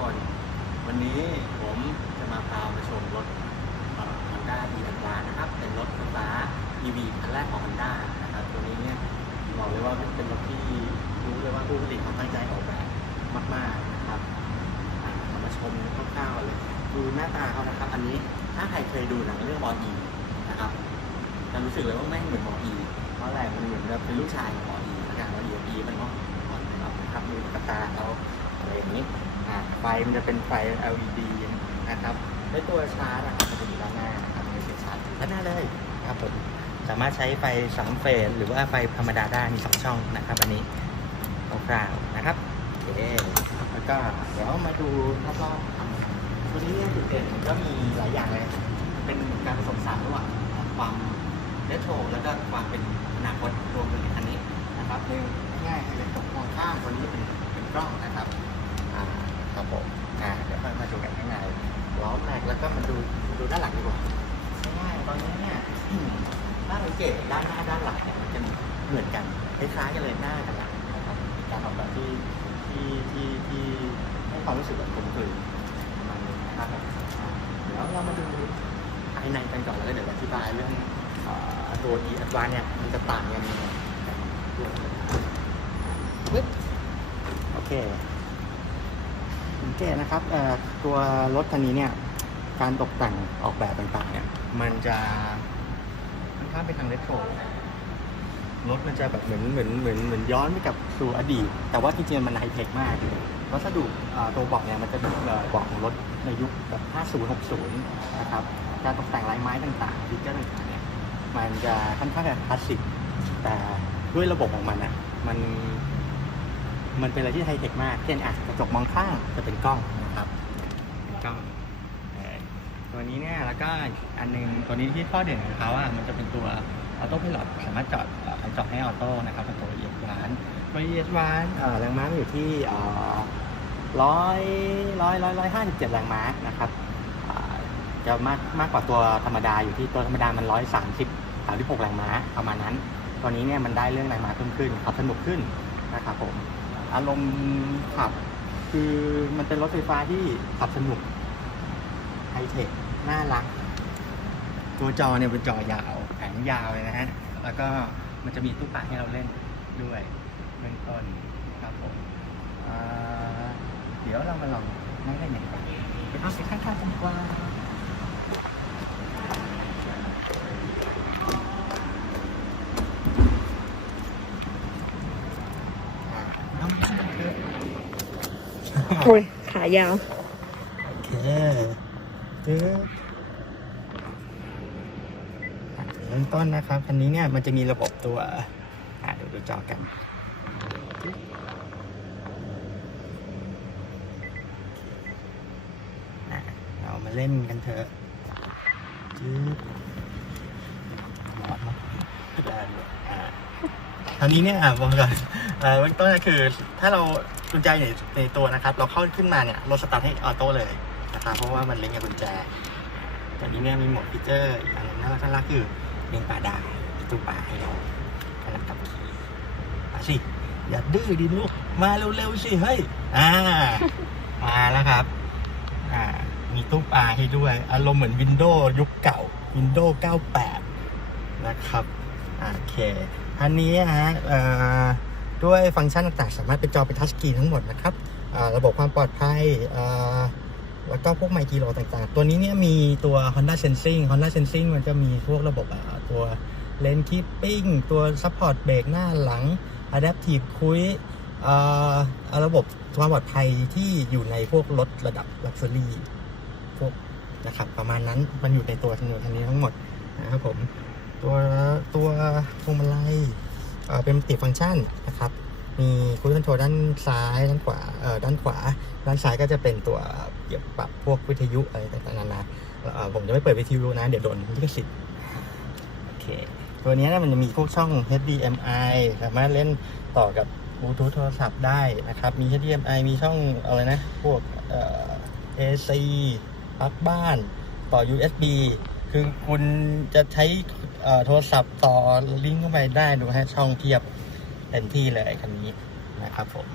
คน วันนี้ผมจะมาพามาชมรถฮอนด้าดีอัตรานะครับ เป็นรถไฟฟ้า EV คันแรกของ Honda นะครับ ตัวนี้เนี่ยบอกเลยว่าเป็นรถที่รู้เลยว่าผู้ผลิตเขาตั้งใจออกแบบมาก ๆ นะครับอะเรามาชมคร่าวๆเลย ดูหน้าตาเขานะครับ อันนี้ถ้าใครเคยดูหนังเรื่องบอลีนะครับจะรู้สึกเลยว่าแม่งเหมือนหมออีเพราะอะไรมันเหมือนแบบเป็นลูกชายของหมออีแล้วกันว่าอีอีมันเนาะ มันจะเป็นไฟ LED นะครับด้วยตัวชาร์จนะครับมันจะอยู่ด้านหน้านะครับไม่ใช่ชาร์จอยู่ด้านหน้าเลยนะครับผมสามารถใช้ไฟสามเฟสหรือว่าไฟธรรมดาได้มีสองช่องนะครับอันนี้คร่าวๆนะครับโอเคแล้วก็เดี๋ยวมาดูรอบๆครับตัวนี้เนี่ยจุดเด่นก็มีหลายอย่างเลย เป็นการผสมผสานระหว่างความเรโทรแล้วก็ความเป็นอนาคตรวมกันในคันนี้นะครับเรื่องง่ายๆเลยตกมองข้างตัวนี้เป็นเป็นกล้องนะครับอ่า ครับผมอ่าเดี๋ยวค่อยมาดูกันข้างในล้อแม็กแล้วก็มาดูดูด้านหลังดีกว่าง่ายๆตอนนี้เนี่ยถ้าสังเกตด้านหน้าด้านหลังเนี่ยมันจะเหมือนกันคล้ายๆกันเลยหน้ากับหลังนะครับเป็นการออกแบบที่ที่ที่ที่ให้ความรู้สึกแบบกลมกลืนประมาณนึงนะครับอ่าเดี๋ยวเรามาดูภายในกันก่อนแล้วก็เดี๋ยวอธิบายเรื่องเอ่อตัว e a d v a n c e เนี่ยมันจะต่างกันยังไงปึ๊บโอเคสัง เกตนะครับตัวรถคันนี้เนี่ยการตกแต่งออกแบบต่างๆเนี่ยมันจะค่อนข้างไปทางเรโทรรถมันจะแบบเหมือนเหมือนเหมือนเหมือนย้อนไปกับสู่อดีต แต่ว่าจริงๆมันไฮเทคมากวัสดุตัวเบอกเนี่ยมันจะเป็นเบอกของรถในยุคแบบ 50 60 นะครับ การตกแต่งลายไม้ต่างๆฟีเจอร์ต่างๆเนี่ยมันจะค่อนข้างจะคลาสสิกแต่ด้วยระบบของมันอะมัน มันเป็นอะไรที่ไฮเทคมาก เช่นอะกระจกมองข้างจะเป็นกล้องนะครับเป็นกล้องตัวนี้เนี่ยแล้วก็อันหนึงตัวนี้ที่ข้อเด่นของเขาอะมันจะเป็นตัวออโต้พ i ล o t สามารถจอดจอดให้ออโต้นะครับเป็นตัวเอียดวานตัวเอียดวานแรงม้าอยู่ที่ร้อยร้อยร้อยร้อยห้าสิบเจ็ดแรงม้านะครับจะมากมากกว่าตัวธรรมดาอยู่ที่ตัวธรรมดามันร้อยสามสิบสามสิบหกแรงม้าประมาณนั้น ตัวนี้เนี่ยมันได้เรื่องแรงม้าเพิ่มขึ้นขับสนุกขึ้นนะครับผม อารมณ์ขับ คือมันเป็นรถไฟฟ้าที่ขับสนุกไฮเทคน่ารัก ตัวจอเนี่ยเป็นจอยาวแผงยาวเลยนะฮะ แล้วก็มันจะมีตู้ปลาให้เราเล่นด้วยเบื้องต้นครับผมเดี๋ยวเรามาลองนั่งเล่นกันกว่าไปเข้าไปข้างๆกันดีกว่า โอ้ย ขายาว โอเคตึ๊บอะเริ่มต้นนะครับ คันนี้เนี่ยมันจะมีระบบตัว อ่าเดี๋ยวดูจอกันตึ๊บอะ เรามาเล่นกันเถอะจึ๊บร้อนเนอะได้เลยอ่าคราวนี้เนี่ยอะบอกก่อนเอ่อเบื้องต้นก็คือถ้าเรา กุญแจอยู่ในตัวนะครับ เราเข้าขึ้นมาเนี่ยเรถสตาร์ทให้ออโต้เลยนะครับเพราะว่ามันลิงก์กับกุญแจตอนนี้เนี่ยมีโหมดฟีเจอร์อีกอันหนึงน่ารักน่ารักคือเลี้ยงปลาดาวตู้ปลาให้เราขนาดกับขี่มาสิอย่าดื้อดิลูกมาเร็วๆสิเฮ้ยอ่ามาแล้วครับอ่ามีตู้ปลาให้ด้วย อารมณ์เหมือนวินโดว์ยุคเก่า Windows 98 นะครับ โอเค อันนี้ฮะเอ่อ ด้วยฟังก์ชันต่างๆ สามารถเป็นจอเป็นทัชสกรีนทั้งหมดนะครับระบบความปลอดภัยอ่าแล้วก็พวกไมค์กิโลต่างๆ ตัวนี้เนี่ยมีตัว Honda Sensing Honda Sensing มันจะมีพวกระบบตัวเลนคีปปิ้งตัว Support เบรกหน้าหลัง Adaptive Cruise ระบบความปลอดภัยที่อยู่ในพวกรถระดับ Luxury พวกนะครับประมาณนั้นมันอยู่ในตัวทั้งหมดอันนี้ทั้งหมดนะครับผมตัวตัวพวงมาลัย เป็นติฟังก์ชันนะครับ มีคูลคอนโทรลด้านซ้ายด้านขวาเอ่อด้านขวา ด้านซ้ายก็จะเป็นตัวเกี่ยวกับปรับพวกวิทยุอะไรต่างๆนานาผมจะไม่เปิดวิทยุนะ เดี๋ยวโดนลิขสิทธิ์โอเคตัวนี้นี่ยมันจะมีพวกช่อง HDMI สามารถเล่นต่อกับบลูทูธโทรศัพท์ได้นะครับ มี HDMI มีช่องอะไรนะ พวกเอ่อ AC ปลั๊กบ้าน ต่อ USB คือคุณจะใช้ โทรศัพท์ต่อลิงก์เข้าไปได้ดูฮะช่องเทียบเต็มที่เลยคันนี้นะครับผม